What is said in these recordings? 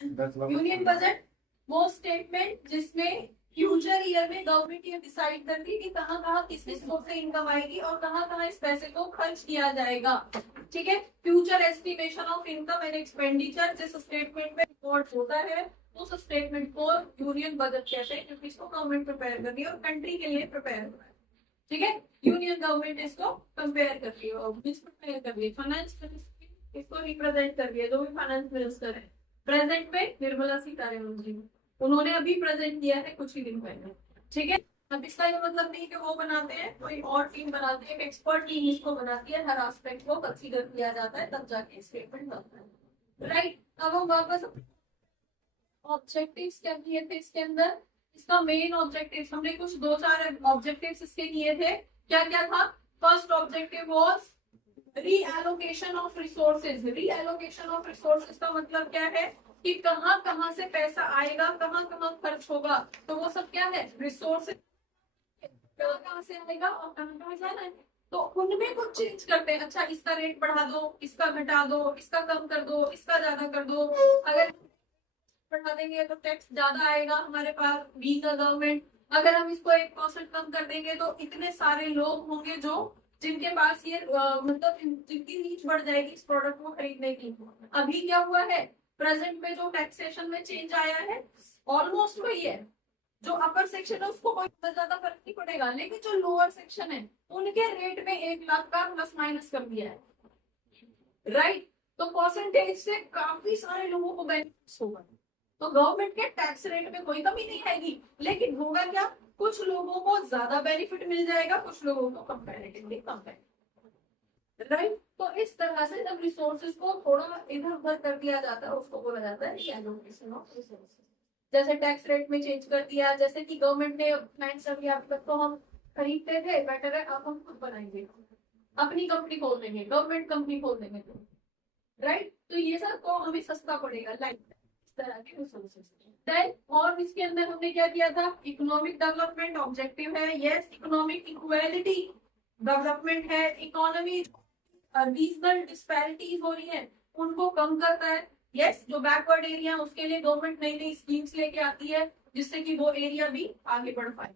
Union budget वो statement जिसमें future year में गवर्नमेंट ये डिसाइड करती है कि कहाँ कहाँ किस किस सोर्स से इनकम आएगी और कहाँ कहाँ इस पैसे को खर्च किया जाएगा। ठीक है, future estimation of income and expenditure जिस स्टेटमेंट में रिकॉर्ड होता है उस स्टेटमेंट को यूनियन बजट कहते हैं, क्योंकि इसको गवर्नमेंट प्रिपेयर कर रही है और कंट्री के लिए प्रिपेयर हो रहा है। ठीक है, यूनियन गवर्नमेंट इसको कंपेयर कर रही है, प्रिपेयर कर रही है, फाइनेंस मिनिस्ट्री इसको रिप्रेजेंट कर रही है, जो भी फाइनेंस मिनिस्टर है प्रेजेंट में निर्मला सीतारमण जी, उन्होंने अभी प्रेजेंट किया है कुछ ही दिन पहले। ठीक है, अब इसका ये मतलब नहीं कि वो बनाते हैं, कोई और टीम बनाती है, एक एक्सपर्ट टीम इसको बनाती है, हर एस्पेक्ट को कंसीडर किया जाता है, तब जाके स्टेटमेंट बनता है। राइट, अब हम वापस ऑब्जेक्टिव्स क्या किए थे इसके अंदर, इसका मेन ऑब्जेक्टिव हमने कुछ दो चार ऑब्जेक्टिव्स इसके किए थे। क्या क्या था? First objective was reallocation of resources. Reallocation of resources का मतलब क्या है कि कहाँ कहाँ से पैसा आएगा, कहाँ कहाँ खर्च होगा, तो वो सब क्या है, रिसोर्सेज कहाँ कहाँ से आएगा और कहाँ कहाँ जाना है, तो उनमें कुछ चेंज करते हैं। अच्छा, इसका रेट बढ़ा दो, इसका घटा दो, इसका कम कर दो, इसका ज्यादा कर दो। अगर बढ़ा देंगे तो टैक्स ज्यादा आएगा हमारे पास, बी द गवर्नमेंट। अगर हम इसको 1% कम कर देंगे तो इतने सारे लोग होंगे जो जिनके पास ये मतलब जिनकी रीच बढ़ जाएगी इस प्रोडक्ट को खरीदने की। अभी क्या हुआ है, प्रेजेंट में जो टैक्सेशन में चेंज आया है ऑलमोस्ट वही है। जो अपर सेक्शन है उसको कोई ज्यादा फर्क नहीं पड़ेगा, लेकिन जो लोअर सेक्शन है उनके रेट में 1 लाख का प्लस माइनस कर दिया है। राइट, तो परसेंटेज से काफी सारे लोगों को बेनिफिट होगा। तो गवर्नमेंट के टैक्स रेट में कोई कमी नहीं आएगी, लेकिन होगा क्या, कुछ लोगों को ज्यादा बेनिफिट मिल जाएगा, कुछ लोगों को कंपैरेटिवली कम बेनिफिट। राइट, तो इस तरह से जब रिसोर्सेज को थोड़ा इधर उधर कर दिया जाता है उसको बोला जाता है रीएलोकेशन ऑफ रिसोर्सेज। जैसे टैक्स रेट में चेंज कर दिया, जैसे कि गवर्नमेंट ने प्लान कर दिया अब तक तो हम खरीदते थे, बेटर है अब हम खुद बनाएंगे, अपनी कंपनी खोल देंगे, गवर्नमेंट कंपनी खोल देंगे। तो राइट, तो ये सब तो हमें सस्ता पड़ेगा लाइक तरह के रिसोर्सेज। देन और इसके अंदर हमने क्या किया था, इकोनॉमिक डेवलपमेंट ऑब्जेक्टिव है, यस इकोनॉमिक इक्वालिटी डेवलपमेंट है, इकोनॉमी रीजनल डिस्पैरिटीज हो रही है उनको कम करता है। यस, जो बैकवर्ड एरिया है उसके लिए गवर्नमेंट नई नई स्कीम्स लेके आती है जिससे कि वो एरिया भी आगे बढ़ पाए।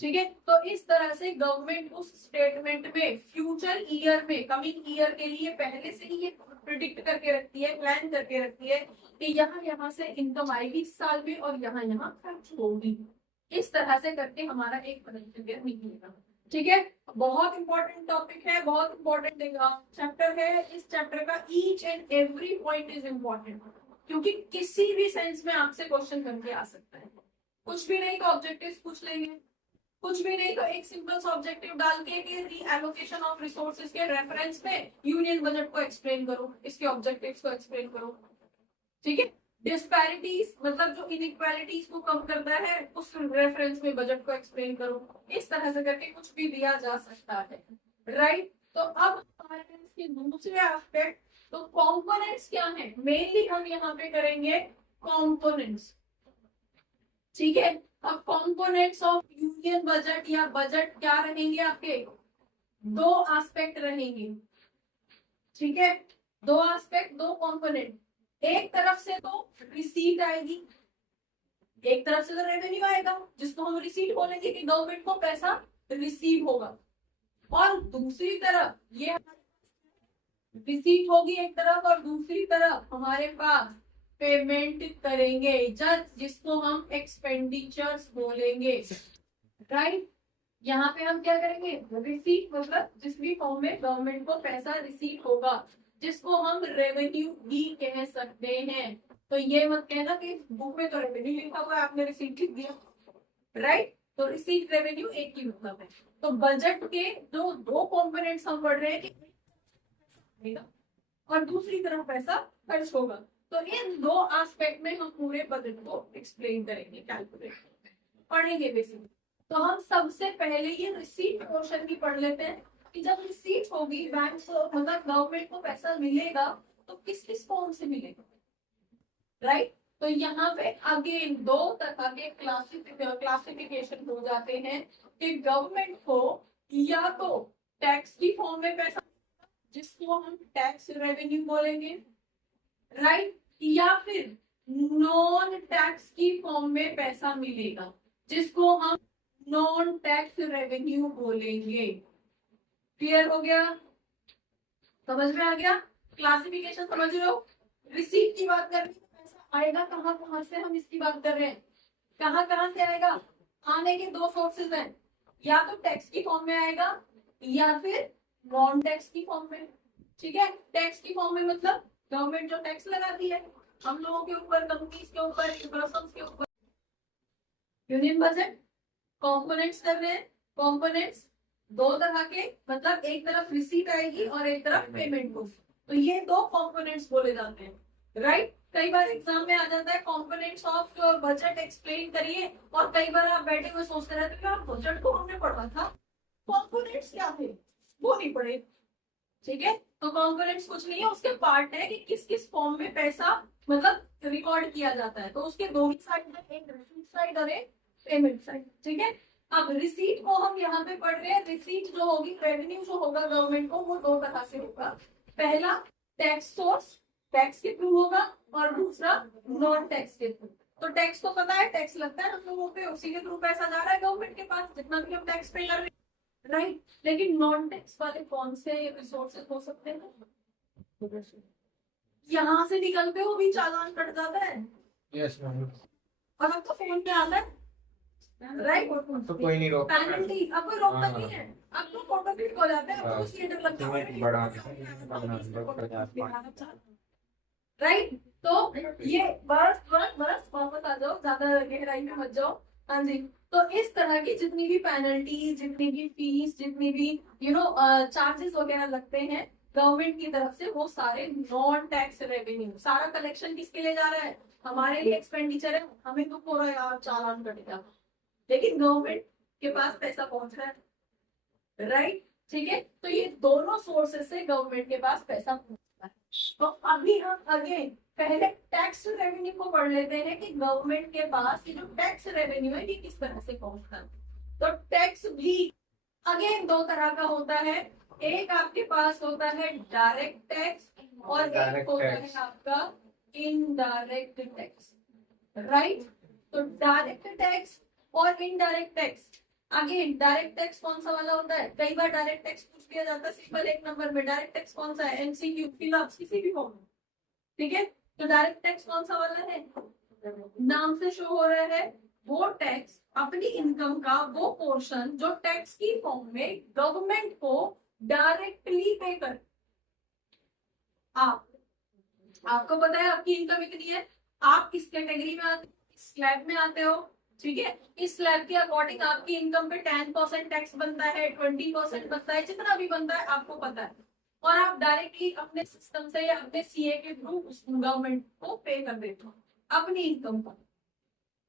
ठीक है, तो इस तरह से गवर्नमेंट उस स्टेटमेंट में फ्यूचर ईयर में, कमिंग ईयर के लिए पहले से ही ये प्रिडिक्ट करके रखती है, प्लान करके रखती है कि यहाँ यहाँ से इनकम आएगी इस साल में और यहाँ यहाँ खर्च होगी। इस तरह से करके हमारा एक फाइनेंशियल ईयर निकलेगा। ठीक है, बहुत इंपॉर्टेंट टॉपिक है, बहुत इंपॉर्टेंट चैप्टर है। इस चैप्टर का each and every point is important, क्योंकि किसी भी सेंस में आपसे क्वेश्चन करके आ सकता है। कुछ भी नहीं तो ऑब्जेक्टिव्स पूछ लेंगे, कुछ भी नहीं तो एक सिंपल सा ऑब्जेक्टिव डाल के कि रीएलोकेशन ऑफ रिसोर्सेज के रेफरेंस में यूनियन बजट को एक्सप्लेन करो, इसके ऑब्जेक्टिव्स को एक्सप्लेन करो। ठीक है, डिस्पैरिटीज मतलब जो इनइक्वालिटीज को कम करता है उस रेफरेंस में बजट को एक्सप्लेन करो। इस तरह से करके कुछ भी दिया जा सकता है। राइट, तो अब इसके दूसरे एस्पेक्ट, तो कॉम्पोनेंट्स क्या है, मेनली हम यहाँ पे करेंगे कॉम्पोनेंट्स। ठीक है, अब कॉम्पोनेंट्स ऑफ यूनियन बजट या बजट क्या रहेंगे आपके, दो एस्पेक्ट रहेंगे। ठीक है, दो एस्पेक्ट, दो कॉम्पोनेंट। एक तरफ से तो रिसीट आएगी, एक तरफ से तो रेवेन्यू आएगा जिसको हम रिसीट बोलेंगे कि गवर्नमेंट को पैसा रिसीव होगा, और दूसरी तरफ ये रिसीट होगी एक तरफ और दूसरी तरफ हमारे पास पेमेंट करेंगे जज, जिसको हम एक्सपेंडिचर्स बोलेंगे। राइट, यहाँ पे हम क्या करेंगे, रिसीट मतलब जिस भी फॉर्म में गवर्नमेंट को पैसा रिसीट होगा, जिसको हम रेवेन्यू भी कह सकते हैं। तो ये मत कहना कि बुक में तो रेवेन्यू लिखा हुआ है आपने रिसीट लिख दिया। राइट, तो रिसीट रेवेन्यू एक ही मतलब है। तो बजट के जो दो कॉम्पोनेंट्स हम पढ़ रहे हैं कि और दूसरी तरफ पैसा खर्च होगा, तो इन दो एस्पेक्ट में हम पूरे बजट को एक्सप्लेन करेंगे, कैलकुलेट पढ़ेंगे बेसिकली। तो हम सबसे पहले ये रिसीट पोर्शन की पढ़ लेते हैं कि जब रिसीट होगी बैंक को, मतलब गवर्नमेंट को पैसा मिलेगा तो किस किस फॉर्म से मिलेगा। राइट, तो यहाँ पे अगेन दो तरह के क्लासिफिकेशन हो जाते हैं कि गवर्नमेंट को या तो टैक्स की फॉर्म में पैसा जिसको हम टैक्स रेवेन्यू बोलेंगे, राइट, या फिर नॉन टैक्स की फॉर्म में पैसा मिलेगा, जिसको हम नॉन टैक्स रेवेन्यू बोलेंगे। क्लियर हो गया? समझ में आ गया? क्लासिफिकेशन समझ रहे हो? रिसीट की बात कर रही है, पैसा आएगा कहाँ कहाँ से, हम इसकी बात कर रहे हैं। कहाँ कहाँ से आएगा? आने के दो सोर्सेज हैं, या तो टैक्स की फॉर्म में आएगा या फिर नॉन टैक्स की फॉर्म में। ठीक है, टैक्स की फॉर्म में मतलब गवर्नमेंट जो टैक्स लगाती है हम लोगों के ऊपर, कंपनीज के ऊपर, पर्सन्स के ऊपर। यूनियन बजट कॉम्पोनेंट्स कर रहे हैं। कॉम्पोनेंट्स दो तरह के, मतलब एक तरफ रिसीट आएगी और एक तरफ पेमेंट बुक, तो ये दो कॉम्पोनेंट्स बोले जाते हैं। राइट? कई बार एग्जाम में आ जाता है कॉम्पोनेंट्स ऑफ बजट एक्सप्लेन करिए, और कई बार आप बैठे हुए सोचते रहते हैं यार बजट को हमने पढ़ा था, कॉम्पोनेंट्स क्या थे वो नहीं पढ़े। ठीक है, तो कॉम्पोनेंट्स कुछ नहीं है, उसके पार्ट है कि किस किस फॉर्म में पैसा मतलब रिकॉर्ड किया जाता है। तो उसके दो ही साइड है, एक रिसीट साइड और एक पेमेंट साइड। ठीक है, अब रिसीट को हम यहाँ पे पढ़ रहे हैं। रिसीट जो होगी, रेवेन्यू जो होगा गवर्नमेंट को, वो दो तरह से होगा। पहला टैक्स सोर्स, टैक्स के थ्रू होगा, और दूसरा नॉन टैक्स के थ्रू। तो टैक्स तो पता है, टैक्स लगता है हम लोगों पे, उसी के थ्रू पैसा जा रहा है गवर्नमेंट के पास, जितना भी हम टैक्स पे कर रहे हैं। राइट? लेकिन नॉन टैक्स वाले कौन से रिसोर्सेज हो सकते हैं? यहाँ से निकलते हो भी चालान कट जाता है। Yes ma'am. और अब तो फोन पे आता है। राइट? तो कोई नहीं रोकता। पेनल्टी अब कोई रोकता नहीं है, अब तो फोटो क्लिक हो जाता है, अब तो सीटर लगता है। राइट? तो ये बस बस बस वापस आ जाओ, ज्यादा गहराई में मत जाओ। हाँ जी, तो इस तरह की जितनी भी पेनल्टी, जितनी भी फीस, जितनी भी चार्जेस वगैरह लगते हैं गवर्नमेंट की तरफ से, वो सारे नॉन टैक्स रेवेन्यू। सारा कलेक्शन किसके लिए जा रहा है? हमारे लिए एक्सपेंडिचर है, हमें तो पूरा यार चालान कटेगा, लेकिन गवर्नमेंट के पास पैसा पहुंच रहा है। राइट? ठीक है, तो ये दोनों सोर्सेस से गवर्नमेंट के पास पैसा पहुंचता है। तो अभी हम अगेन पहले टैक्स रेवेन्यू को पढ़ लेते हैं कि गवर्नमेंट के पास ये जो टैक्स रेवेन्यू है ये किस तरह से पहुंचता है। तो टैक्स भी अगेन दो तरह का होता है। एक आपके पास होता है डायरेक्ट टैक्स, और एक होता है आपका इनडायरेक्ट टैक्स। राइट? तो डायरेक्ट टैक्स और indirect tax, again direct tax कौन सा वाला होता है? कई बार डायरेक्ट टैक्स पूछ लिया जाता है सिंपल एक नंबर में। डायरेक्ट टैक्स कौन सा है? एमसीक्यू, फिलहाल किसी भी फॉर्म में। ठीक है, तो डायरेक्ट टैक्स कौन सा वाला है? नाम से शो हो रहा है, वो टैक्स अपनी इनकम का वो पोर्शन जो टैक्स की फॉर्म में गवर्नमेंट को डायरेक्टली पे कर। आपको पता है आपकी इनकम इतनी है, आप किस कैटेगरी में आते, स्लैब में आते हो। ठीक है, इस स्लैब के अकॉर्डिंग आपकी इनकम पे 10% टैक्स बनता है, 20% बनता है, जितना भी बनता है आपको पता है, और आप डायरेक्टली अपने सिस्टम से या अपने सीए के थ्रू गवर्नमेंट को पे कर देते हो अपनी इनकम पर।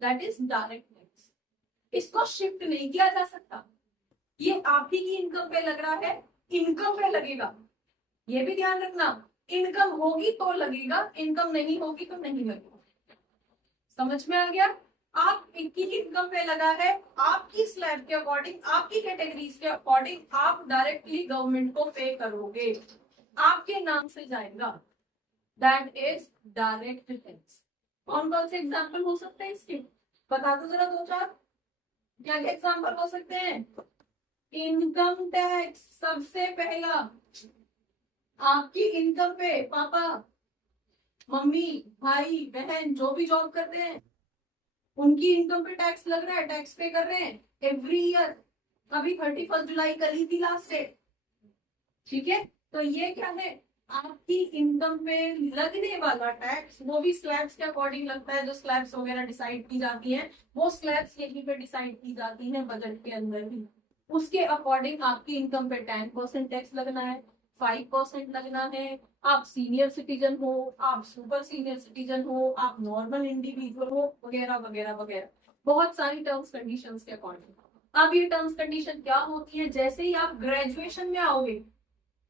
That is direct tax. इसको शिफ्ट नहीं किया जा सकता, ये आप ही की इनकम पे लग रहा है, इनकम पे लगेगा। ये भी ध्यान रखना, इनकम होगी तो लगेगा, इनकम नहीं होगी तो नहीं लगेगा। समझ में आ गया? आप इनकी इनकम पे लगा है, आपकी स्लैब के अकॉर्डिंग, आपकी कैटेगरीज के अकॉर्डिंग आप डायरेक्टली गवर्नमेंट को पे करोगे, आपके नाम से जाएगा। That is direct tax. कौन कौन से एग्जाम्पल हो सकते हैं इसके? बता दो जरा दो चार, क्या क्या एग्जाम्पल हो सकते हैं? इनकम टैक्स सबसे पहला, आपकी इनकम पे पापा, मम्मी, भाई, बहन जो भी जॉब करते हैं उनकी इनकम पे टैक्स लग रहा है, टैक्स पे कर रहे हैं एवरी ईयर। अभी 31 जुलाई कल ही थी लास्ट डेट। ठीक है, तो ये क्या है? आपकी इनकम पे लगने वाला टैक्स, वो भी स्लैब्स के अकॉर्डिंग लगता है, जो स्लैब्स वगैरह डिसाइड की जाती हैं, वो स्लैब्स यहीं पे डिसाइड की जाती हैं बजट के अंदर ही। उसके अकॉर्डिंग आपकी इनकम पे 10% टैक्स लगना है, 5% लगना है। आप सीनियर सिटीजन हो, आप सुपर सीनियर सिटीजन हो, आप नॉर्मल इंडिविजुअल हो, वगैरह वगैरह वगैरह, बहुत सारी टर्म्स कंडीशंस के अकॉर्डिंग। अब ये टर्म्स कंडीशन क्या होती है? जैसे ही आप ग्रेजुएशन में आओगे,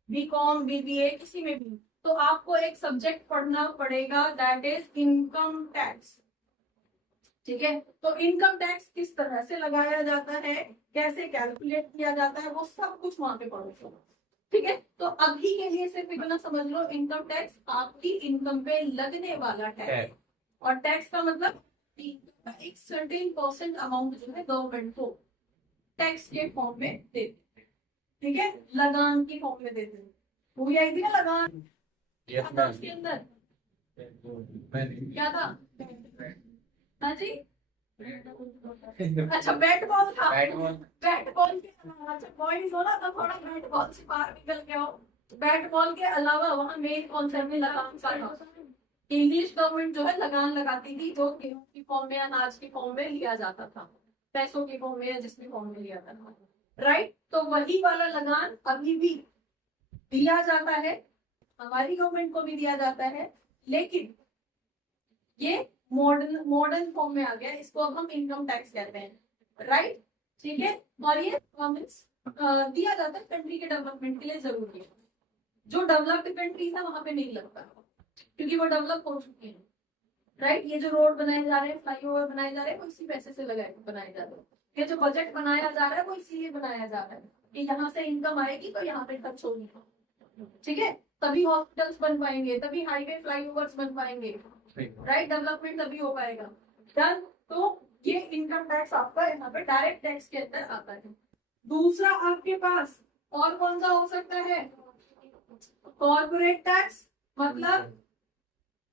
बीकॉम, बीबीए, किसी में भी, तो आपको एक सब्जेक्ट पढ़ना पड़ेगा, दैट इज इनकम टैक्स। ठीक है, तो इनकम टैक्स किस तरह से लगाया जाता है, कैसे कैलकुलेट किया जाता है, वो सब कुछ वहां पे पढ़ोगे। ठीक है, तो अभी के लिए सिर्फ इतना समझ लो, इनकम टैक्स आपकी इनकम पे लगने वाला टैक्स, और टैक्स का मतलब एक सर्टेन परसेंट अमाउंट जो है गवर्नमेंट को टैक्स के फॉर्म में देते हैं, ठीक है, लगान के फॉर्म में देते हैं। वो भी आई थी ना लगान, क्या था उसके अंदर, क्या था, हाँ जी, अच्छा बैट बॉल था, बैट बॉल के अलावा, अच्छा बॉयज हो ना तो थोड़ा बैट बॉल से बाहर निकल के आओ। बैट बॉल के अलावा वहाँ मेन कॉन्सेप्ट में लगान का था। इंग्लिश गवर्नमेंट जो है लगान लगाती थी, जो गेहूं की फॉर्म में, अनाज की फॉर्म में लिया जाता था, पैसों की फॉर्म में या जिस भी फॉर्म में लिया जाता था, राइट। तो वही वाला लगान अभी भी दिया जाता है, हमारी गवर्नमेंट को भी दिया जाता है, लेकिन ये मॉडर्न फॉर्म में आ गया, इसको अब हम इनकम टैक्स कहते हैं, राइट, ठीक है। और ये दिया जाता है कंट्री के डेवलपमेंट के लिए जरूरी है। जो डेवलप्ड कंट्रीज है वहां पे नहीं लगता, क्योंकि वो डेवलप हो चुकी है, राइट। ये जो रोड बनाए जा रहे हैं, फ्लाईओवर बनाए जा रहे हैं, वो इसी पैसे से बनाए जा रहे हैं। ये जो बजट बनाया जा रहा है वो इसीलिए बनाया जा रहा है कि यहाँ से इनकम आएगी तो यहाँ पे खर्च होगी, ठीक है, तभी हॉस्पिटल्स बन पाएंगे, तभी हाईवे फ्लाईओवर्स बन पाएंगे, राइट, डेवलपमेंट तभी हो पाएगा। डन। तो ये इनकम टैक्स आपका यहाँ पे डायरेक्ट टैक्स के अंदर आता है। दूसरा आपके पास और कौन सा हो सकता है, कॉर्पोरेट टैक्स, मतलब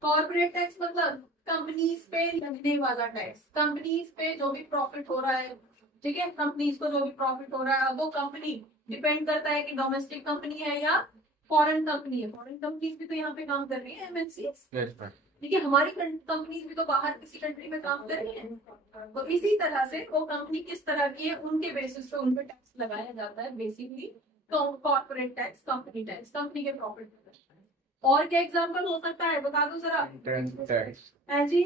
कॉर्पोरेट टैक्स मतलब कंपनीज पे लगने वाला टैक्स, कंपनीज पे जो भी प्रॉफिट हो रहा है, ठीक है, कंपनीज को जो भी प्रॉफिट हो रहा है, अब वो कंपनी डिपेंड करता है कि डोमेस्टिक कंपनी है या फॉरेन कंपनी है। फॉरेन कंपनीज भी तो यहाँ पे काम कर रही है, एमएनसीज, ठीक है, हमारी कंपनीज भी तो बाहर किसी कंट्री में काम कर रही है। तो इसी तरह से वो कंपनी किस तरह की है उनके बेसिस पे उन पे टैक्स लगाया जाता है, basically corporate tax, company tax, company के प्रॉफिट। और क्या एग्जांपल हो सकता है, बता दो जरा। है जी,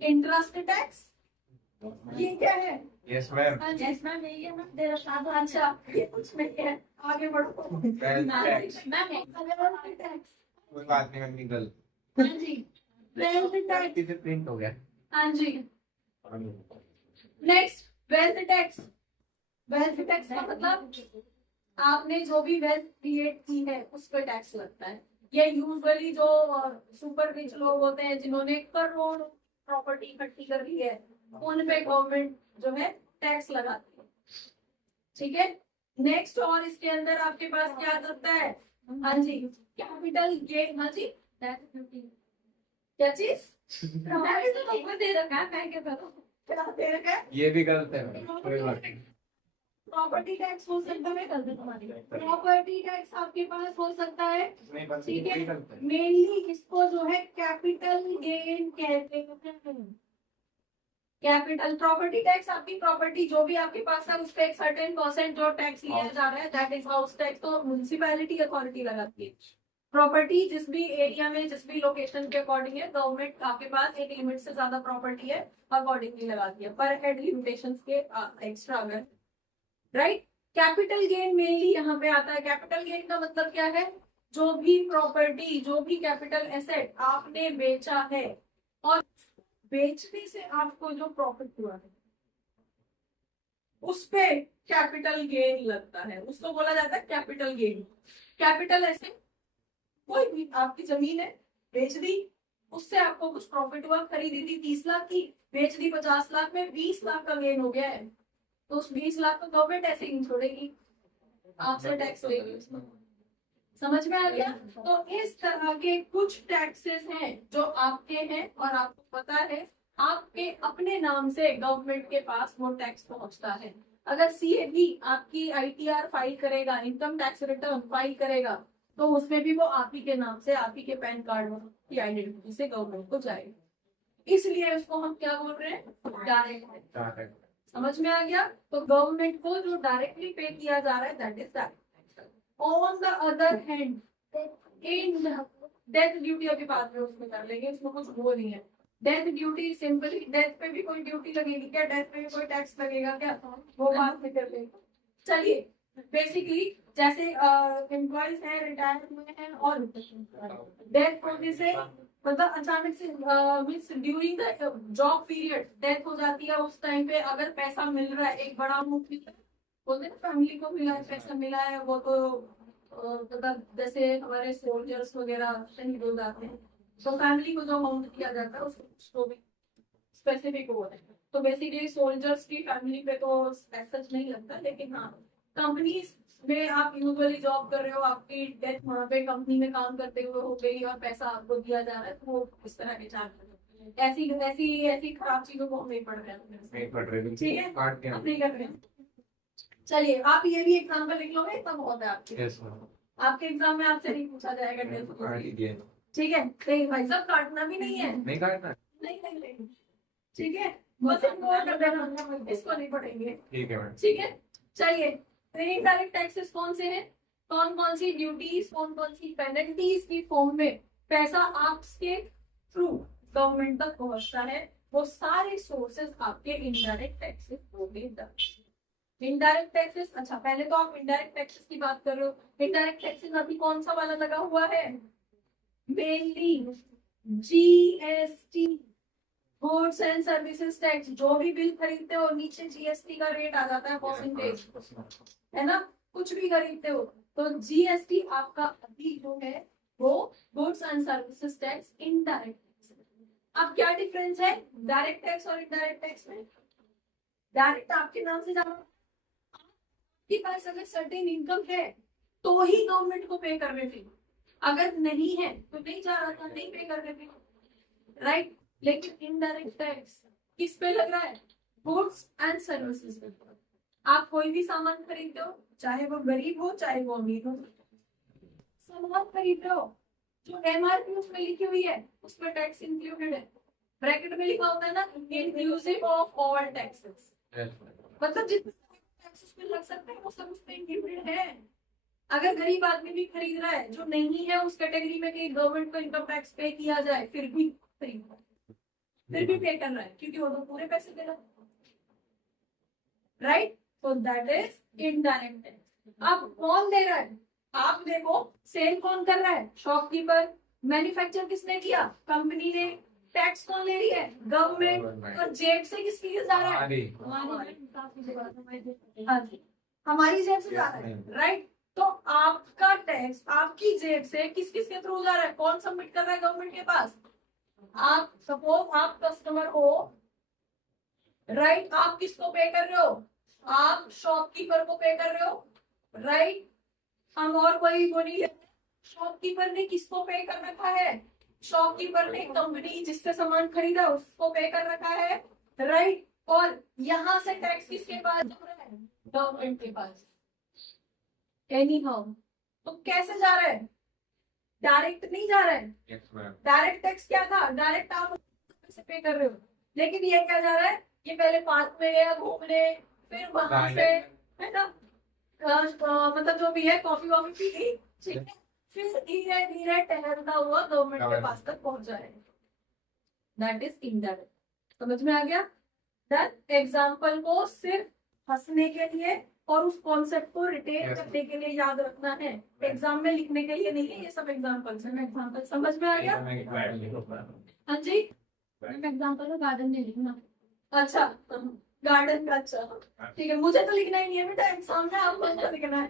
इंटरेस्ट टैक्स, ये क्या है? Yes ma'am. यस मैम, यही है मैम, दे रहा था। अच्छा, ये कुछ नहीं है, आगे बढ़ो। मैम टैक्स, कोई बात नहीं मैम, निकल। हाँ जी, वेल्थ टैक्स, प्रिंट हो गया। हाँ जी। Next, wealth tax. Wealth tax का मतलब आपने जो भी वेल्थ क्रिएट की है उस पर टैक्स लगता है। ये यूजुअली जो सुपर रिच लोग होते हैं जिन्होंने करोड़ प्रॉपर्टी इकट्ठी कर ली है, उन पे गवर्नमेंट जो है टैक्स लगाती है, ठीक है। नेक्स्ट, और इसके अंदर आपके पास क्या आ सकता है, हाँ जी, कैपिटल गेन, हाँ जी, क्या चीज दे रखा है, मैं क्या करूँ, क्या दे रखा है, ये भी गलत है, कोई बात नहीं। प्रॉपर्टी टैक्स हो सकता है, प्रॉपर्टी टैक्स आपके पास हो सकता है, ठीक है। मेनली इसको जो है कैपिटल गेन कहते हैं। कैपिटल प्रॉपर्टी टैक्स, आपकी प्रॉपर्टी जो भी आपके पास है उस पर एक सर्टेन परसेंट जो टैक्स लिया जा रहा है, दैट इज हाउस टैक्स, तो म्युनिसिपैलिटी अथॉरिटी लगाती है। प्रॉपर्टी जिस भी एरिया में, जिस भी लोकेशन के अकॉर्डिंग है, गवर्नमेंट आपके पास एक लिमिट से ज्यादा प्रॉपर्टी है अकॉर्डिंगली लगाती है, पर हेड लिमिटेशंस के एक्स्ट्रा अगर, राइट। कैपिटल गेन मेनली यहाँ पे आता है। कैपिटल गेन का मतलब क्या है, जो भी प्रॉपर्टी, जो भी कैपिटल एसेट आपने बेचा है और बेचने से आपको जो प्रॉफिट हुआ है उस पे कैपिटल गेन लगता है, उसको बोला जाता है कैपिटल गेन। कैपिटल एसेट, कोई भी आपकी जमीन है, बेच दी, उससे आपको कुछ प्रॉफिट हुआ, खरीदी थी 30 लाख की, बेच दी 50 लाख में, 20 लाख का गेन हो गया है, तो उस 20 लाख को गवर्नमेंट ऐसे ही छोड़ेगी, आपसे टैक्स लेगी उसमें। समझ में आ गया? तो इस तरह के कुछ टैक्सेस हैं जो आपके हैं और आपको पता है, आपके अपने नाम से गवर्नमेंट के पास वो टैक्स पहुंचता है। अगर सीए आपकी आईटीआर फाइल करेगा, इनकम टैक्स रिटर्न फाइल करेगा, तो उसमें भी वो आप ही के नाम से, आप ही के पैन कार्ड की आइडेंटिटी से गवर्नमेंट को जाएगा। इसलिए उसको हम क्या बोल रहे हैं, डायरेक्ट। समझ में आ गया? तो गवर्नमेंट को जो डायरेक्टली पे किया जा रहा है that is direct. On the other hand, in death duty अभी बाद में उसमें कर लेंगे, इसमें कुछ वो नहीं है। डेथ ड्यूटी सिंपली, डेथ पे भी कोई ड्यूटी लगेगी क्या, डेथ पे भी कोई टैक्स लगेगा क्या, वो बाद में कर लेंगे। चलिए, बेसिकली जैसे एम्प्लॉइज हैं, रिटायर हुए हैं और डेथ होने से, मतलब अचानक से means during the job period death हो जाती है, उस टाइम पे अगर पैसा मिल रहा है, एक बड़ा अमाउंट मिल रहा है, बोलते हैं फैमिली को मिला है, पैसा मिला है, वो तो मतलब जैसे हमारे सोल्जर्स वगैरह शहीद हो जाते हैं, तो फैमिली को जो अमाउंट दिया जाता है उसको भी स्पेसिफिक होता है। तो बेसिकली सोल्जर्स की फैमिली पे तो सच नहीं लगता, लेकिन हाँ कंपनी में आप यूजुअली जॉब कर रहे हो, आपकी डेथ वहाँ पे कंपनी में काम करते हुए हो गई और पैसा आपको दिया जा रहा है, तो वो इस तरह के चार्ज ऐसी ऐसी ऐसी खराब चीजों को हम नहीं पढ़ रहे हैं। नहीं पढ़ रहे, ठीक है, काट के हम नहीं कर रहे हैं। चलिए आप ये भी एग्जाम्पल लिख लोगे इतना बहुत है आपके। यस मैम, आपके एग्जाम में आपसे नहीं पूछा जाएगा डेथ। काट लीजिए। ठीक है, नहीं भाई साहब काटना भी नहीं है, नहीं काटना, नहीं नहीं नहीं, ठीक है, बस इग्नोर कर देना, इसको नहीं पढ़ेंगे। ठीक है मैम। ठीक है, चलिए इनडायरेक्ट टैक्सेस कौन से हैं, कौन कौन सी ड्यूटीज, कौन कौन सी पेनल्टीज की फॉर्म में पैसा आपके थ्रू गवर्नमेंट तक पहुंचता है, वो सारे सोर्सेस आपके इनडायरेक्ट टैक्सेस हो गए। इनडायरेक्ट टैक्सेस, अच्छा पहले तो आप इनडायरेक्ट टैक्सेस की बात कर रहे हो। इनडायरेक्ट टैक्सेस अभी कौन सा वाला लगा हुआ है, mainly GST, goods and services tax. जो भी बिल खरीदते हो नीचे जीएसटी का रेट आ जाता है, परसेंटेज, है ना, कुछ भी खरीदते हो तो जीएसटी आपका अभी जो है वो goods and services tax indirect tax. अब क्या डिफरेंस है डायरेक्ट टैक्स और इनडायरेक्ट टैक्स में? डायरेक्ट आपके नाम से जाना, आपके पास अगर सर्टेन इनकम है तो ही गवर्नमेंट को पे कर रहे थे, अगर नहीं है तो नहीं जा रहा था, नहीं पे कर रहे थे, राइट। लेकिन इनडायरेक्ट टैक्स किस पे लग रहा है, गुड्स एंड सर्विसेज पे। आप कोई भी सामान खरीदते हो, चाहे वो गरीब हो चाहे वो अमीर हो, सामान खरीद रहे हो, जो एमआरपी उसमें लिखी हुई है उसमें टैक्स इंक्लूडेड है। ब्रैकेट में लिखा होता है ना, इंक्लूसिव ऑफ ऑल टैक्सेस, मतलब जितने टैक्स उसमें लग सकते हैं वो सब उसमें इंक्लूडेड है। अगर गरीब आदमी भी खरीद रहा है जो नहीं है उस कैटेगरी में कि गवर्नमेंट को इनकम टैक्स पे किया जाए, फिर भी खरीद रहा है, फिर भी पे कर रहा है, क्योंकि वो तो पूरे पैसे दे रहा है, राइट। तो दैट इज इनडायरेक्ट टैक्स। अब कौन दे रहा है, आप देखो, सेल कौन कर रहा है, शॉपकीपर। मैन्युफैक्चर किसने किया, कंपनी ने। टैक्स कौन ले रही है, गवर्नमेंट। और जेब से किसकी जा रहा है, हमारी जेब से जा रहा है, राइट। तो आपका टैक्स आपकी जेब से किस किस के थ्रू जा रहा है, कौन सबमिट कर रहा है गवर्नमेंट के पास? आप सपोज आप कस्टमर हो, राइट, आप किसको पे कर रहे हो, आप शॉपकीपर को पे कर रहे हो, राइट। हम और कोई वो नहीं, शॉपकीपर ने किसको पे कर रखा है, शॉपकीपर ने कंपनी जिससे सामान खरीदा उसको पे कर रखा है, राइट। और यहाँ से टैक्स किसके पास जा रहा है, गवर्नमेंट के पास। एनी हाउ, तो कैसे जा रहा है, डायरेक्ट नहीं जा रहा है। डायरेक्ट टैक्स क्या था, डायरेक्ट आप पैसे पे कर रहे हो, लेकिन ये क्या जा रहा है, ये पहले पार्क में गया घूमने, फिर वहां से, है ना, मतलब जो भी है कॉफी वॉफी पी ली, ठीक है, फिर धीरे धीरे टहलता हुआ गवर्नमेंट के पास तक पहुंच जाएगा। That is indirect. समझ में आ गया? दैट एग्जाम्पल को सिर्फ हंसने के लिए और उस कॉन्सेप्ट को रिटेन करने के लिए याद रखना है, एग्जाम में लिखने के लिए नहीं है। ये सब एग्जाम्पल्स हैं। एग्जाम्पल समझ में आ गया? हाँ जी, एग्जाम्पल तो गार्डन में लिखना। अच्छा गार्डन का, अच्छा ठीक है, मुझे तो लिखना ही नहीं है बेटा, एग्जाम में आपको लिखना है।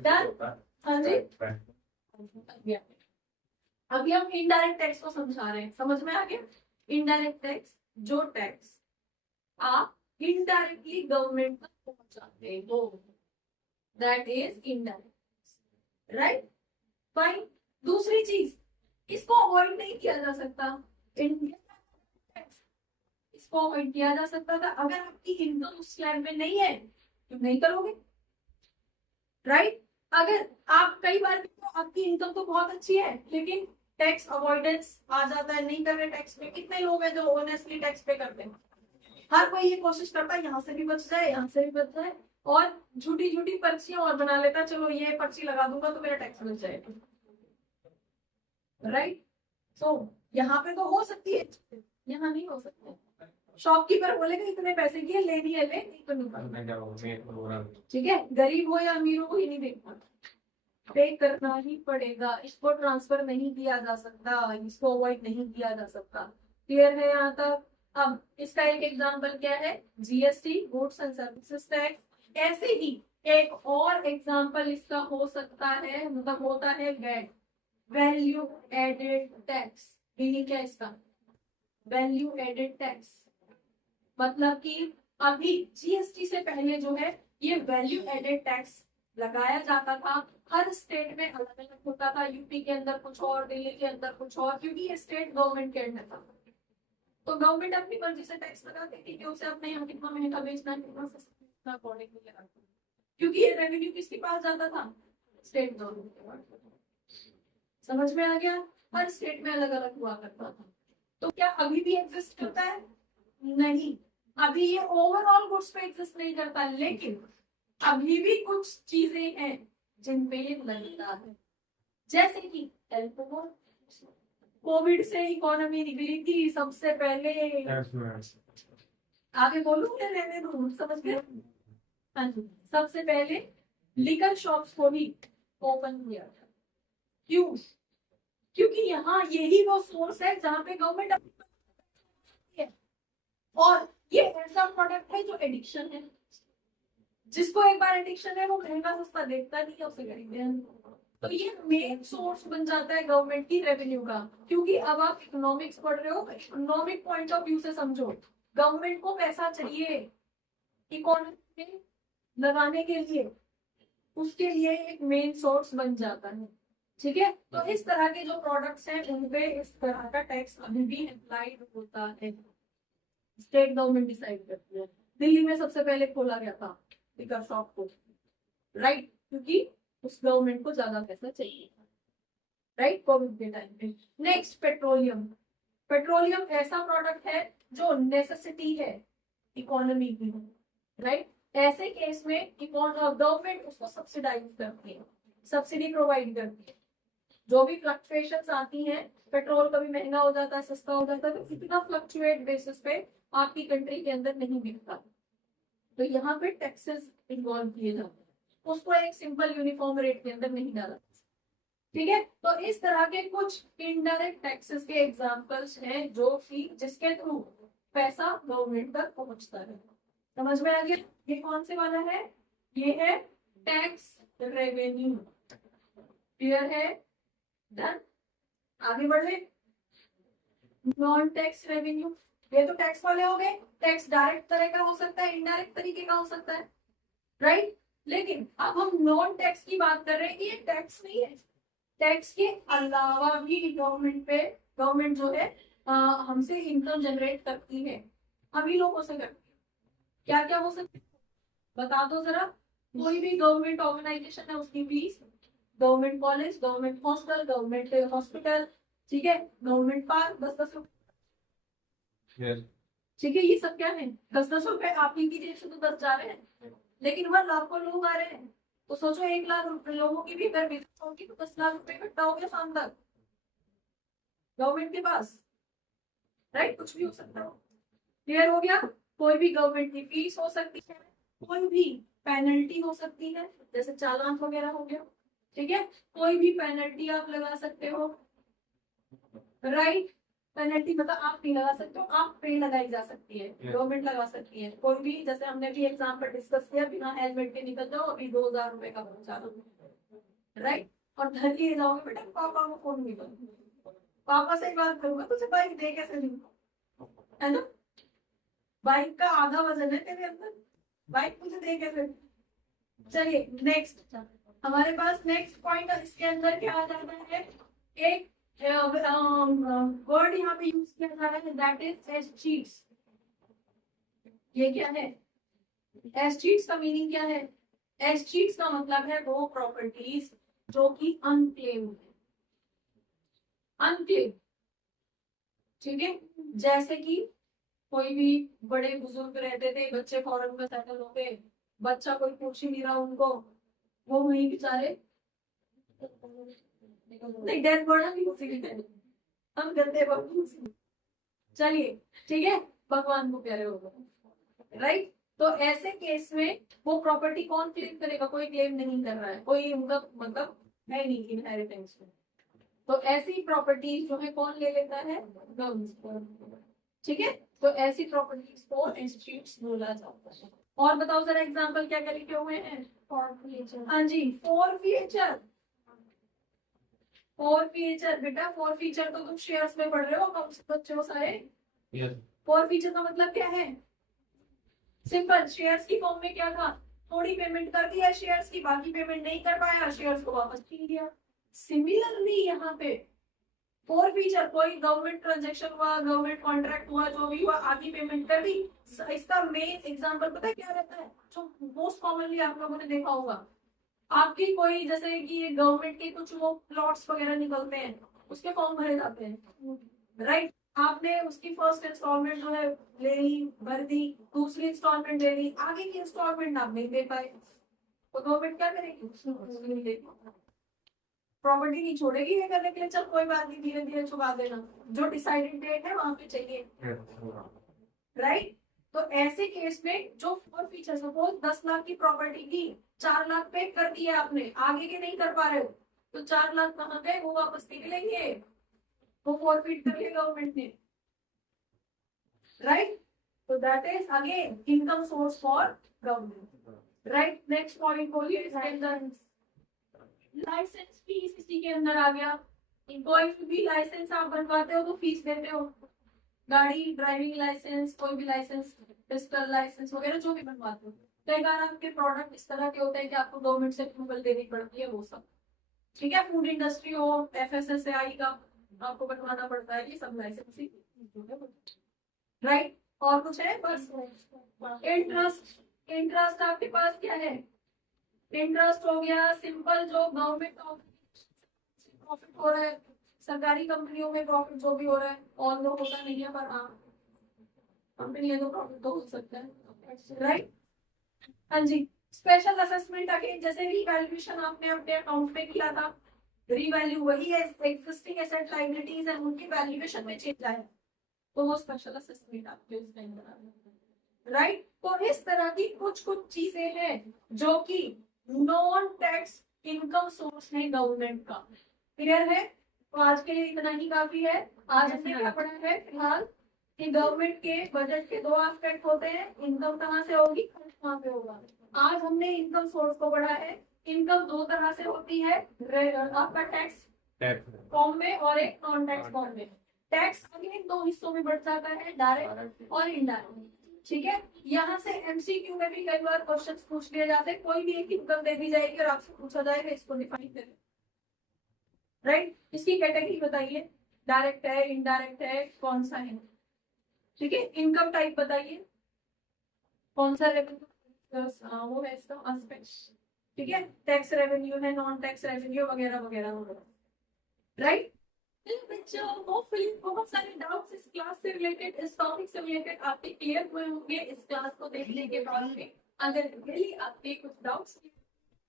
डन? हाँ जी, अभी हम इनडायरेक्ट टैक्स को समझा रहे हैं, समझ में आ गया? इनडायरेक्ट टैक्स, जो टैक्स आप इनडायरेक्टली गवर्नमेंट तक पहुंचाते हो, that is indirect, right, fine. दूसरी चीज, इसको अवॉइड नहीं किया जा सकता, इसको अवॉइड किया जा सकता था, अगर आपकी इनकम उस स्लैब में नहीं है तो नहीं करोगे, राइट। अगर आप कई बार तो आपकी इनकम तो बहुत अच्छी है लेकिन टैक्स अवॉइडेंस आ जाता है, नहीं कर रहे टैक्स पे। कितने लोग हैं जो ऑनेस्टली टैक्स पे करते हैं? हर कोई ये कोशिश करता है यहाँ से भी बच जाए, यहाँ से भी बच जाए, और झूठी झूठी पर्चियां और बना लेता है, चलो ये पर्ची लगा दूंगा तो मेरा टैक्स बच जाएगा, राइट। सो यहाँ पे तो हो सकती है, यहाँ नहीं हो सकती। शॉपकीपर बोलेगा इतने पैसे की लेनी है, ले, नहीं तो नहीं। ठीक है, गरीब हो या अमीर हो कोई नहीं देखता, पे करना ही पड़ेगा। इसको ट्रांसफर नहीं किया जा सकता, इसको अवॉइड नहीं किया जा सकता। क्लियर है यहाँ तक? अब इसका एक एग्जांपल क्या है, GST, goods and services tax. ऐसे ही एक और एग्जांपल इसका हो सकता है, मतलब होता है VAT, value added tax. Meaning क्या है इसका? Value added tax. मतलब कि अभी जीएसटी से पहले जो है ये वैल्यू एडेड टैक्स लगाया जाता था। हर स्टेट में अलग अलग होता था, यूपी के अंदर कुछ और, दिल्ली के अंदर कुछ और, क्योंकि ये स्टेट गवर्नमेंट के अंडर था। तो गवर्नमेंट अपनी मर्जी से टैक्स लगाती थी कि उसे अपने यहाँ कितना महंगा बेचना है, कितना सस्ता बेचना, अकॉर्डिंगली लगाती थी। क्योंकि ये रेवेन्यू किसके पास जाता था? स्टेट गवर्नमेंट के पास। समझ में आ गया? हर स्टेट में अलग अलग हुआ करता था। तो क्या अभी भी एग्जिस्ट करता है? नहीं, अभी ये ओवरऑल गुड्स पे एग्जिस्ट नहीं करता, लेकिन अभी भी कुछ चीजें हैं जिन पे ये लगता है। जैसे कि अल्कोहल। कोविड से इकोनॉमी निकली थी सबसे पहले। आगे बोलूं या रहने दूं? समझ गए? हाँ जी, सबसे पहले लिकर शॉप्स को भी ओपन किया था। क्यों? क्योंकि यहाँ यही वो सोर्स है जहाँ पे गवर्नमेंट है, और ये ऐसा प्रोडक्ट है जो एडिक्शन है। जिसको एक बार एडिक्शन है वो महंगा सस्ता देखता नहीं है, उसे खरीदते हैं। तो ये मेन सोर्स बन जाता है गवर्नमेंट की रेवेन्यू का। क्योंकि अब आप इकोनॉमिक्स पढ़ रहे हो, इकोनॉमिक पॉइंट ऑफ व्यू से समझो। गवर्नमेंट को पैसा चाहिए इकोनॉमी में लगाने के लिए, उसके लिए एक मेन सोर्स बन जाता है। ठीक है, तो इस तरह के जो प्रोडक्ट्स हैं उनपे इस तरह का टैक्स अभी भी अप्लाइड होता है। स्टेट गवर्नमेंट डिसाइड करती है। दिल्ली में सबसे पहले खोला गया था लिकर शॉप को, राइट, क्योंकि उस गवर्नमेंट को ज्यादा पैसा चाहिए, राइट, कोविड के टाइम पे। Next, petroleum. पेट्रोलियम ऐसा प्रोडक्ट है जो नेसेसिटी है इकोनॉमी की, राइट। ऐसे केस में गवर्नमेंट उसको सब्सिडाइज करती है, सब्सिडी प्रोवाइड करती है। जो भी फ्लक्चुएशंस आती हैं, पेट्रोल कभी महंगा हो जाता है, सस्ता हो जाता है, तो इतना फ्लक्चुएट बेसिस पे आपकी कंट्री के अंदर नहीं मिलता। तो यहाँ पे टैक्सेस इन्वॉल्व किए जाते हैं, उसको एक सिंपल यूनिफॉर्म रेट के अंदर नहीं डाला। ठीक है, तो इस तरह के कुछ इनडायरेक्ट टैक्सेस के एग्जांपल्स हैं जो कि जिसके थ्रू पैसा गवर्नमेंट तक पहुंचता है। समझ में आ गया? ये कौन से वाला है? ये है टैक्स रेवेन्यू। क्लियर है? डन। आगे बढ़े। नॉन टैक्स रेवेन्यू, ये तो टैक्स वाले हो गए। टैक्स डायरेक्ट तरह का हो सकता है, इनडायरेक्ट तरीके का हो सकता है, राइट। लेकिन अब हम नॉन टैक्स की बात कर रहे हैं कि ये टैक्स नहीं है। टैक्स के अलावा भी गवर्नमेंट जो है हमसे इनकम जनरेट करती है, हम ही लोगों से करती है। क्या क्या हो सकता है बता दो जरा। कोई भी गवर्नमेंट ऑर्गेनाइजेशन है उसकी fees, government college, government hostel, government hospital, ठीक है, गवर्नमेंट पार्क, 10-10 रुपए, ठीक है, ये सब क्या है? 10-10 रुपए आपकी जेब से तो 10 जा रहे हैं, लेकिन वहां लाखों लोग आ रहे हैं। तो सोचो 1 लाख लोगों की भी अगर बिजनेस होगी तो 10 लाख रुपए इकट्ठा हो गया शाम तक गवर्नमेंट के पास, राइट। कुछ भी हो सकता है। क्लियर हो गया? कोई भी गवर्नमेंट की फीस हो सकती है, कोई भी पेनल्टी हो सकती है, जैसे चालान वगैरह हो गया, ठीक है। कोई भी पेनल्टी आप लगा सकते हो, राइट। पेनल्टी मतलब आप नहीं लगा सकते हो, आप पे लगाई जा सकती है, गवर्नमेंट लगा सकती है। कोई भी, जैसे हमने भी एग्जाम पर डिस्कस किया, बिना हेलमेट के निकल जाओ अभी 2000 रुपए का पहुंचा दो, राइट। और घर लिए जाओगे बेटा, पापा को फोन नहीं करो, पापा से बात करूंगा, तुझे बाइक दे कैसे दूं, है ना। बाइक का आधा वजन है तेरे अंदर, बाइक तुझे दे कैसे। चलिए नेक्स्ट, हमारे पास नेक्स्ट पॉइंट इसके अंदर क्या आ जाता है, एक वर्ड यहाँ पे यूज किया जा रहा है, दैट इज एस्टीट्स। ये क्या है? एस्टीट्स का मीनिंग क्या है? एस्टीट्स का मतलब है वो प्रॉपर्टीज जो कि अनक्लेम्ड है, अनक्लेम्ड, ठीक है। जैसे कि कोई भी बड़े बुजुर्ग रहते थे, बच्चे फॉरेन में सेटल हो गए, बच्चा कोई पूछ ही नहीं रहा उनको, वो वही बेचारे नहीं, डेथ बर्डन भी उसी के, हम गंदे बाबू। चलिए ठीक है, भगवान को प्यारे होगा, राइट। तो ऐसे केस में वो प्रॉपर्टी कौन क्लेम करेगा? कोई क्लेम नहीं कर रहा है, कोई उनका मतलब है नहीं इनहेरिटेंस में। तो ऐसी प्रॉपर्टी जो है कौन ले लेता है? गवर्नमेंट, ठीक है। तो ऐसी प्रॉपर्टीज को एस्टेट्स बोला जाता है। और बताओ जरा एग्जांपल क्या क्या लिखे हुए हैं? हाँ जी, फॉरफिएचर। फोर फीचर, बेटा फोर फीचर तो तुम शेयर्स में पढ़ रहे हो कौन से बच्चे हो सारे। Yes. फोर फीचर का मतलब क्या है, सिंपल, शेयर्स की फॉर्म में क्या था, थोड़ी पेमेंट कर दिया शेयर्स की, बाकी पेमेंट नहीं कर पाया, शेयर्स को वापस छीन लिया। सिमिलरली यहाँ पे फोर फीचर, कोई गवर्नमेंट ट्रांजेक्शन हुआ, गवर्नमेंट कॉन्ट्रैक्ट हुआ, जो भी हुआ, आधी पेमेंट कर दी। इसका मेन एग्जांपल पता है क्या रहता है, जो मोस्ट कॉमनली आप लोगों ने देखा होगा, आपकी कोई जैसे कि गवर्नमेंट के कुछ वो प्लॉट्स वगैरह निकलते हैं, उसके फॉर्म भरे जाते हैं, राइट। आपने उसकी फर्स्ट इंस्टॉलमेंट जो है ले ली, भर दी, दूसरी इंस्टॉलमेंट ले ली, आगे की इंस्टॉलमेंट आप नहीं दे पाए, तो गवर्नमेंट क्या करेगी, प्रॉपर्टी नहीं छोड़ेगी ये करने के लिए, चल कोई बात नहीं, धीरे धीरे चुका देना, जो डिसाइडेड डेट है वहां पे चाहिए, राइट। तो ऐसे केस में जो फोर फीचर, सपोज 10 लाख की प्रॉपर्टी की, 4 लाख पे कर दिया आपने, आगे के नहीं कर पा रहे हो, तो 4 लाख कहाँ गए, वो वापस नहीं मिलेंगे, वो फॉरफिट कर लिया गवर्नमेंट ने, राइट। तो that is again income source for government, right. Next point बोलिए, इसके अंदर लाइसेंस फीस इसी के अंदर आ गया। कोई भी लाइसेंस आप बनवाते हो तो फीस देते हो, गाड़ी ड्राइविंग लाइसेंस, कोई भी लाइसेंस, पिस्टल लाइसेंस वगैरह जो भी बनवाते हो, कई बार आपके प्रोडक्ट इस तरह के होते हैं कि आपको गवर्नमेंट से अप्रूवल देनी पड़ती है, वो सब ठीक है। फूड इंडस्ट्री हो, FSSAI का आपको बनवाना पड़ता है, ये सब लाइसेंस, राइट। और कुछ है, बस इंटरेस्ट, इंटरेस्ट आपके पास क्या है, इंटरेस्ट हो गया सिंपल, जो गवर्नमेंट का प्रॉफिट हो रहा है, सरकारी कंपनियों में प्रॉफिट जो भी हो रहा है, और लोग होता नहीं है, पर हाँ कंपनी है तो प्रॉफिट तो हो सकता है, राइट। हाँ जी। स्पेशल असेसमेंट अगेन, जैसे रीवैल्यूएशन आपने अपने अकाउंट में किया था, रीवैल्यू वही है, एग्जिस्टिंग एसेट लायबिलिटीज है, उनकी वैल्यूएशन में चेंज आया, तो वो स्पेशल असेसमेंट आपके उसके अंदर आ गया, राइट। तो इस तरह की कुछ कुछ चीजें हैं जो कि नॉन टैक्स इनकम सोर्स है गवर्नमेंट का, क्लियर है। तो आज के लिए इतना ही काफी है। आज हमने क्या पढ़ा है फिलहाल, कि गवर्नमेंट के बजट के 2 एस्पेक्ट होते हैं, इनकम कहाँ से होगी, खर्च कहाँ पे होगा। आज हमने इनकम सोर्स को पढ़ा है। इनकम 2 तरह से होती है, आपका टैक्स फॉर्म में और एक नॉन टैक्स फॉर्म में। टैक्स अगेन 2 हिस्सों में बढ़ जाता है, डायरेक्ट और इनडायरेक्ट, ठीक है। यहाँ से MCQ में भी कई बार क्वेश्चंस पूछ लिए जाते हैं, कोई भी एक इनकम दे दी जाएगी और आपसे पूछा जाएगा इसको डिफाइन करें, राइट। इसकी कैटेगरी बताइए, डायरेक्ट है, इनडायरेक्ट है, कौन सा है, ठीक है। इनकम टाइप बताइए, कौन सा रेवेन्यू वो है इसका एस्पेक्ट, ठीक है। टैक्स रेवेन्यू है, नॉन टैक्स रेवेन्यू वगैरह वगैरह, राइट। बच्चों होपफुली बहुत सारे डाउट्स इस क्लास से रिलेटेड, इस टॉपिक से रिलेटेड आपके क्लियर हुए होंगे इस क्लास को देखने के बाद में। अगर रियली आपके कुछ डाउट्स,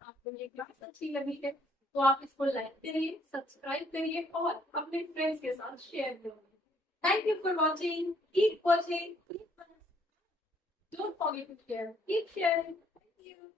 आपको ये क्लास अच्छी लगी है तो आप इसको लाइक करिए, सब्सक्राइब करिए और अपने फ्रेंड्स के साथ शेयर करिए। Thank you for watching, keep watching, don't forget to share, keep sharing, thank you.